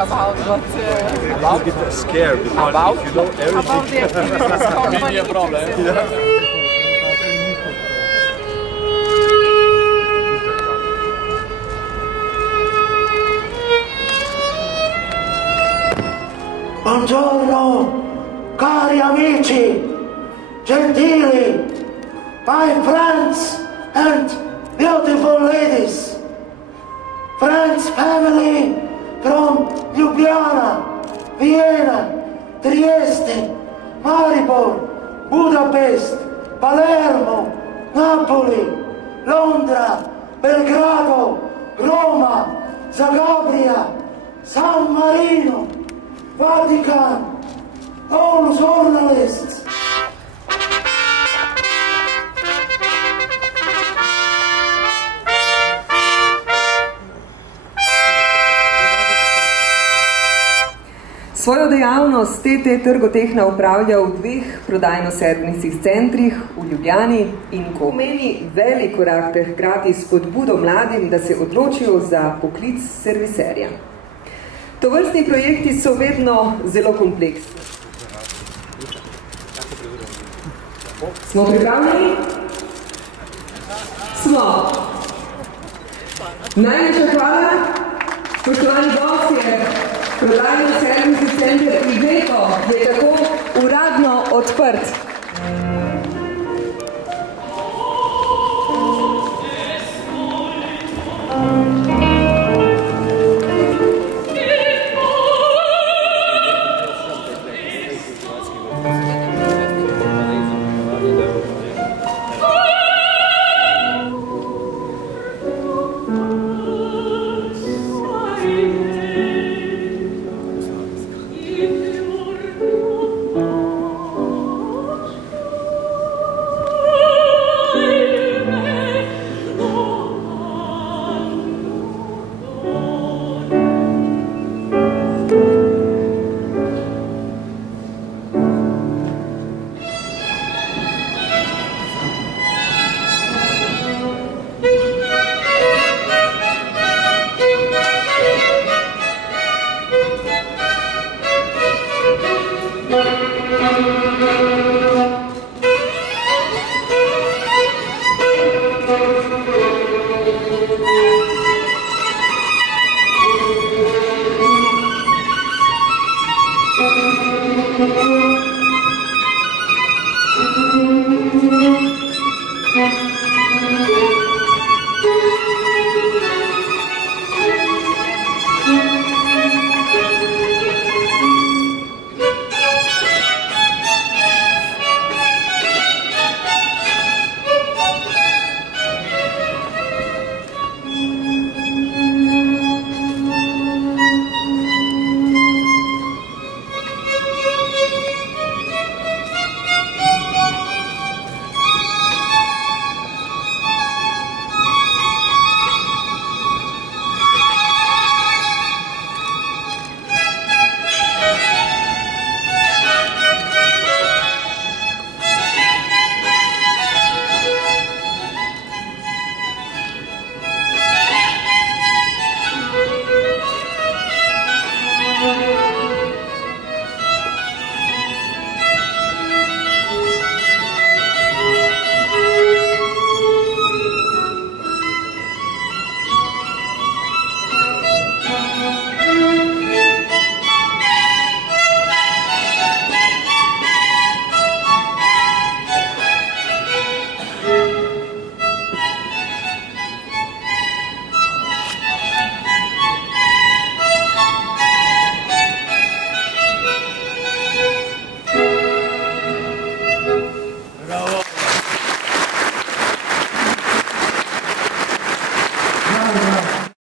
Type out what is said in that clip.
about what... I'm a bit scared because if you know everything... About the activities company. a problem. Buongiorno, cari amici, gentili, my friends and beautiful ladies, friends, family from Ljubljana, Vienna, Trieste, Maribor, Budapest, Palermo, Napoli, Londra, Belgrado, Roma, Zagabria, San Marino, Vatican, all journalists. Svojo dejavnost TT Trgotehna upravlja v dveh prodajno-servisnih centrih v Ljubljani in pomeni velik korak ter hkrati spodbudo mladim, da se odločijo za poklic serviserja. Tovrstni projekti so vedno zelo kompleksni. Smo pripravljeni? Smo. Najlepša hvala, spoštovani gostje. Prodajno-servisni center Iveco je tako uradno odprt.